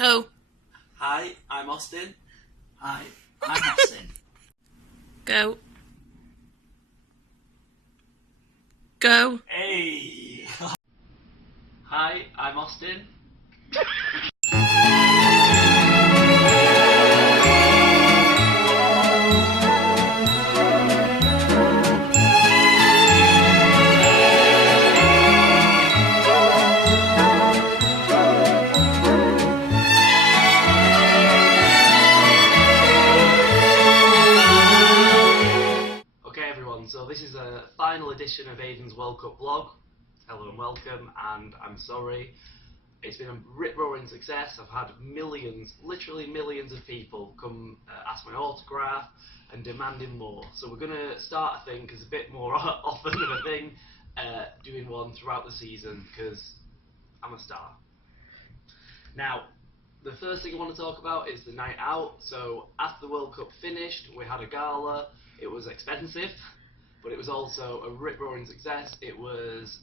Go. Hi, I'm Austin. Hi, I'm Austin. Go. Go. Hey! Hi, I'm Austin. Okay everyone, so this is a final edition of Aden's World Cup vlog. Hello and welcome, and I'm sorry. It's been a rip-roaring success. I've had millions, literally millions of people come ask my autograph and demanding more. So we're going to start, I think, as a bit more often of a thing, doing one throughout the season, because I'm a star. Now, the first thing I want to talk about is the night out. So after the World Cup finished, we had a gala. It was expensive, but it was also a rip-roaring success. It was,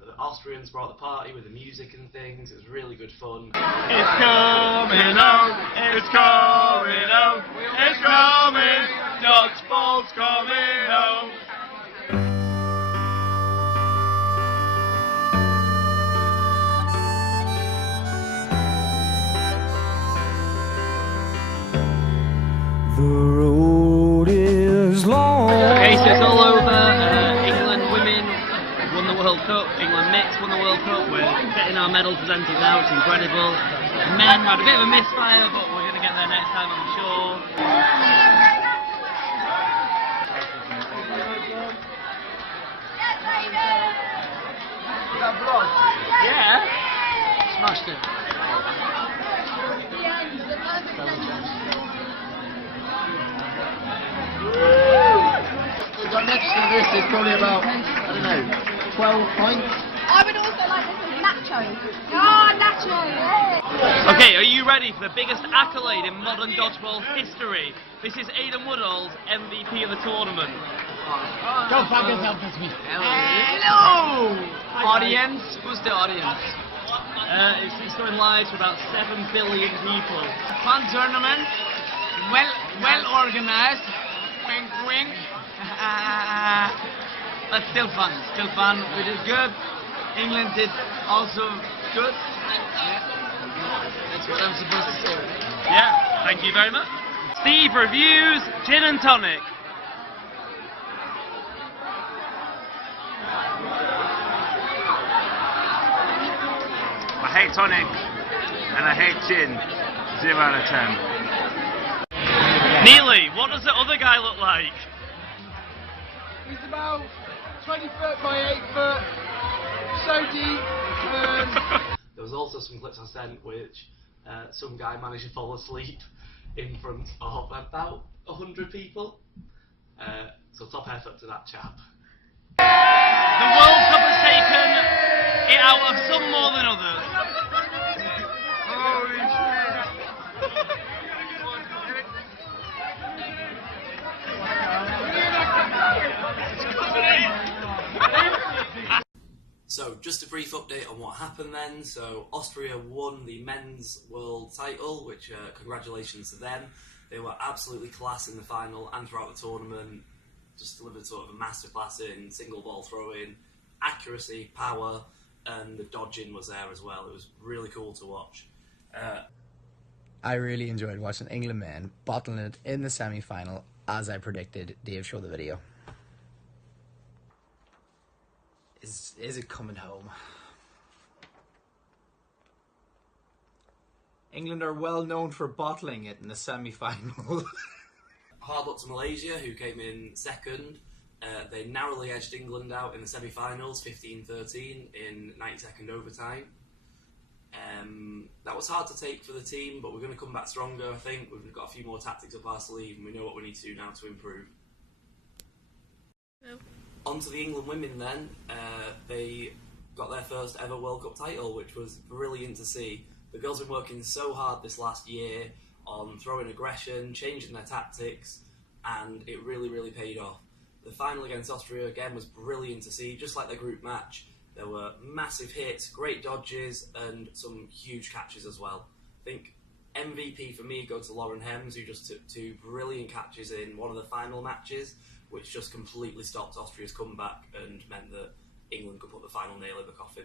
the Austrians brought the party with the music and things. It was really good fun. It's coming out, it's coming out, it's coming, dodgeball's coming home. The road is long. Okay, so it's all over. England women won the World Cup. England mixed won the World Cup. We're getting our medal presented now. It's incredible. Men had a bit of a misfire, but we're going to get there next time, I'm sure. Yeah. Smashed it. We've got next to this is probably about, I don't know, 12 points. I would also like this as nachos. Oh, nachos! Yeah. Okay, are you ready for the biggest accolade in modern dodgeball history? This is Aden Woodall's MVP of the tournament. Go fuck yourself this week. Hello! Audience? Who's the audience? It's going live to about 7 billion people. Fun tournament. Well organized. Wink, wink. But still fun. Still fun. We did good. England did also good. Yeah. That's what I'm supposed to say. Yeah, thank you very much. Steve reviews gin and tonic. I hate tonic and I hate gin. 0 out of 10. Neely, what does the other guy look like? He's about 20 foot by 8 foot, so deep. There was also some clips I sent which some guy managed to fall asleep in front of about 100 people. So top effort to that chap. The World Cup has taken it out of some more than others. Holy shit. So just a brief update on what happened then. So Austria won the men's world title, which congratulations to them. They were absolutely class in the final and throughout the tournament. Just delivered sort of a masterclass in single ball throwing, accuracy, power, and the dodging was there as well. It was really cool to watch. I really enjoyed watching England men bottling it in the semi-final, as I predicted. Dave, show the video. Is it coming home? England are well known for bottling it in the semi-final. Hard luck to Malaysia, who came in second. They narrowly edged England out in the semi-finals, 15-13 in 90-second overtime. That was hard to take for the team, but we're going to come back stronger, I think. We've got a few more tactics up our sleeve, and we know what we need to do now to improve. No. On to the England women then. They got their first ever World Cup title, which was brilliant to see. The girls have been working so hard this last year on throwing aggression, changing their tactics, and it really, really paid off. The final against Austria again was brilliant to see, just like their group match. There were massive hits, great dodges, and some huge catches as well. think MVP for me goes to Lauren Hems, who just took 2 brilliant catches in one of the final matches, which just completely stopped Austria's comeback and meant that England could put the final nail in the coffin.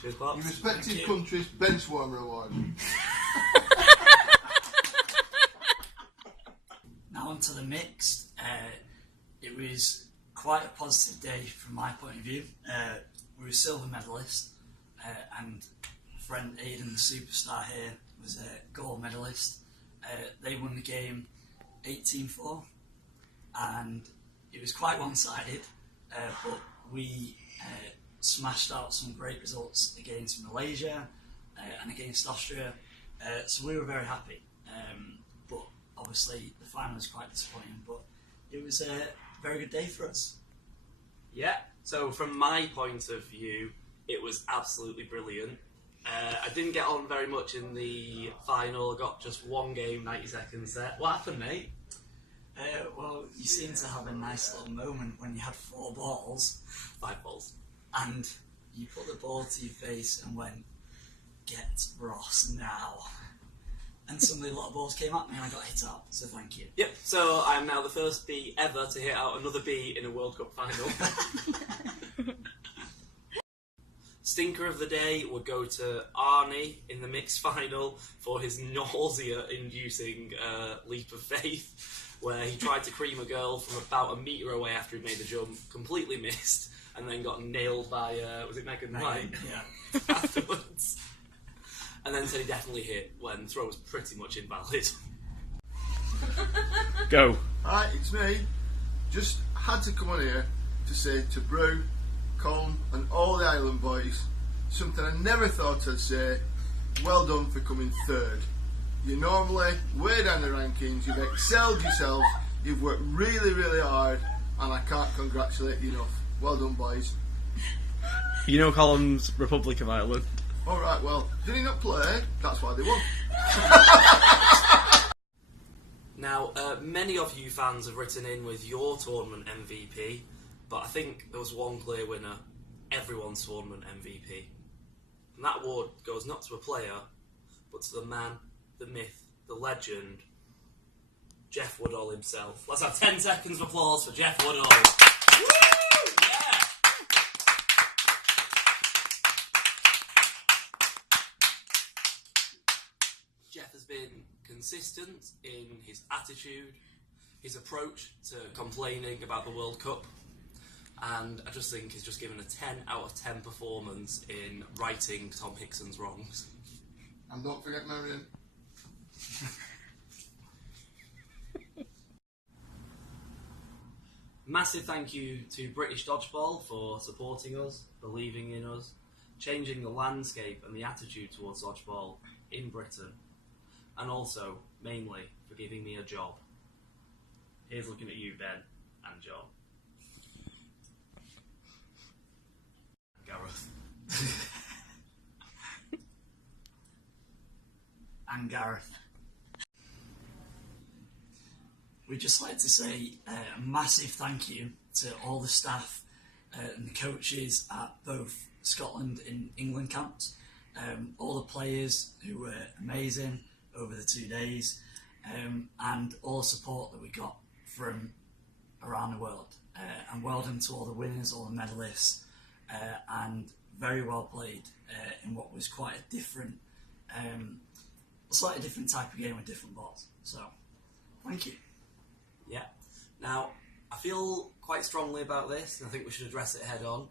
Cheers, Bob. Your respective country's Benchwarmer Award. Now onto the mixed. It was quite a positive day from my point of view. We were silver medalists, and friend Aden, the superstar here, was a gold medalist. They won the game 18-4, and it was quite one-sided, but we smashed out some great results against Malaysia and against Austria, so we were very happy. But obviously the final was quite disappointing, but it was a very good day for us. Yeah, so from my point of view, it was absolutely brilliant. I didn't get on very much in the final. I got just 1 game, 90-second set. What happened, mate? Well, you seemed to have a nice little moment when you had 4 balls. 5 balls. And you put the ball to your face and went, "Get Ross now." And suddenly a lot of balls came at me and I got hit out, so thank you. Yep, so I'm now the first bee ever to hit out another bee in a World Cup final. Stinker of the day would go to Arnie in the mixed final for his nausea-inducing leap of faith, where he tried to cream a girl from about 1 metre away after he made the jump, completely missed, and then got nailed by, was it Megan White? Yeah. Afterwards. And then said he definitely hit when the throw was pretty much invalid. Go. Hi, it's me. Just had to come on here to say to Brew, Colin and all the Island boys something I never thought I'd say. Well done for coming 3rd. You're normally way down the rankings, you've excelled yourselves, you've worked really, really hard, and I can't congratulate you enough. Well done, boys. You know Colin's Republic of Ireland. Alright, well, did he not play? That's why they won. Now, many of you fans have written in with your tournament MVP, but I think there was one clear winner, everyone's tournament MVP. And that award goes not to a player, but to the man, the myth, the legend, Jeff Woodall himself. Let's have 10 seconds of applause for Jeff Woodall. Woo! Yeah! Jeff has been consistent in his attitude, his approach to complaining about the World Cup, and I just think he's just given a 10 out of 10 performance in righting Tom Hickson's wrongs. And don't forget Marion. Massive thank you to British Dodgeball for supporting us, believing in us, changing the landscape and the attitude towards dodgeball in Britain, and also, mainly, for giving me a job. Here's looking at you, Ben, and John. Gareth. And Gareth. We'd just like to say a massive thank you to all the staff and the coaches at both Scotland and England camps, all the players who were amazing over the 2 days, and all the support that we got from around the world. And well done to all the winners, all the medalists, and very well played in what was quite a different, slightly different type of game with different balls. So, thank you. Yeah. Now, I feel quite strongly about this, and I think we should address it head on.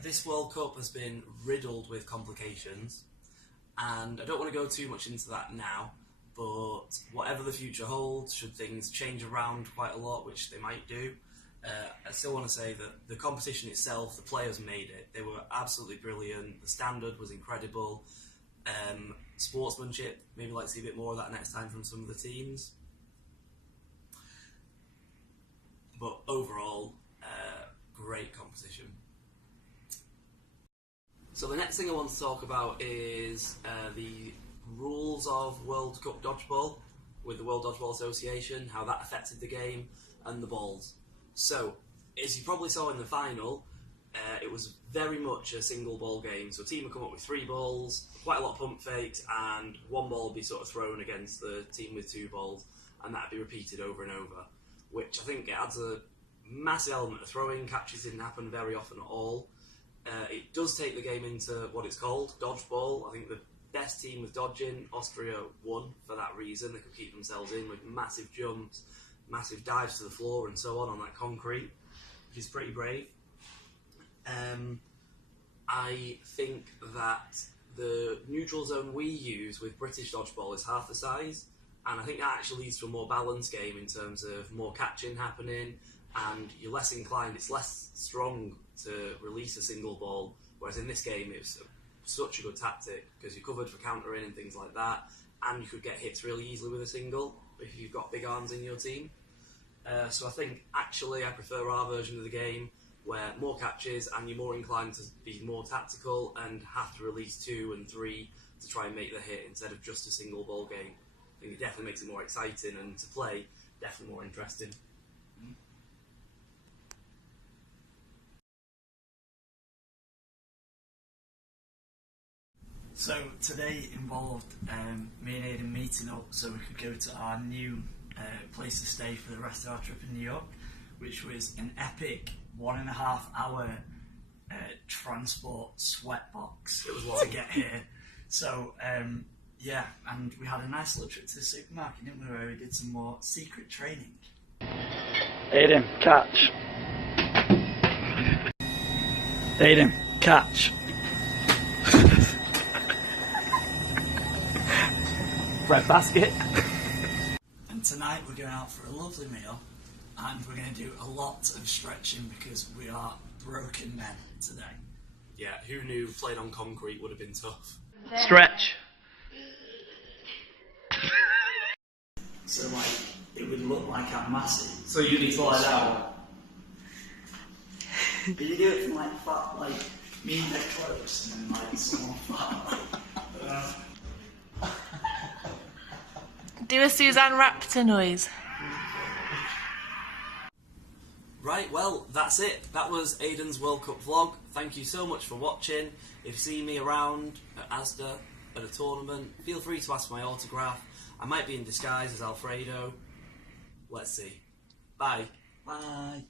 This World Cup has been riddled with complications, and I don't want to go too much into that now, but whatever the future holds, should things change around quite a lot, which they might do, I still want to say that the competition itself, the players made it. They were absolutely brilliant. The standard was incredible. Sportsmanship, maybe like to see a bit more of that next time from some of the teams. But overall, great competition. So the next thing I want to talk about is the rules of World Cup Dodgeball with the World Dodgeball Association, how that affected the game, and the balls. So, as you probably saw in the final, It was very much a single ball game, so a team would come up with 3 balls, quite a lot of pump fakes, and 1 ball would be sort of thrown against the team with 2 balls, and that'd be repeated over and over, which I think adds a massive element of throwing. Catches didn't happen very often at all. It does take the game into what it's called, dodgeball. I think the best team with dodging, Austria, won for that reason. They could keep themselves in with massive jumps, massive dives to the floor and so on that concrete, which is pretty brave. I think that the neutral zone we use with British dodgeball is half the size, and I think that actually leads to a more balanced game in terms of more catching happening, and you're less inclined, it's less strong to release a single ball, whereas in this game it's such a good tactic because you're covered for countering and things like that, and you could get hits really easily with a single if you've got big arms in your team. So I think actually I prefer our version of the game, where more catches and you're more inclined to be more tactical and have to release 2 and 3 to try and make the hit instead of just a single ball game. I think it definitely makes it more exciting, and to play, definitely more interesting. So today involved me and Aden meeting up so we could go to our new place to stay for the rest of our trip in New York, which was an epic 1.5 hour transport sweat box to get here. So yeah, and we had a nice little trip to the supermarket, didn't we, where we did some more secret training. Aden, catch. Aden, catch. Bread basket. And tonight we're going out for a lovely meal, and we're going to do a lot of stretching because we are broken men today. Yeah, who knew playing on concrete would have been tough? Stretch. So like, it would look like I'm massive. So you need to lie down. But you do it from like fat, like me and they're close, and then like someone fat. Do a Suzanne Raptor noise. Right, well, that's it. That was Aden's World Cup vlog. Thank you so much for watching. If you see me around at Asda, at a tournament, feel free to ask for my autograph. I might be in disguise as Alfredo. Let's see. Bye. Bye.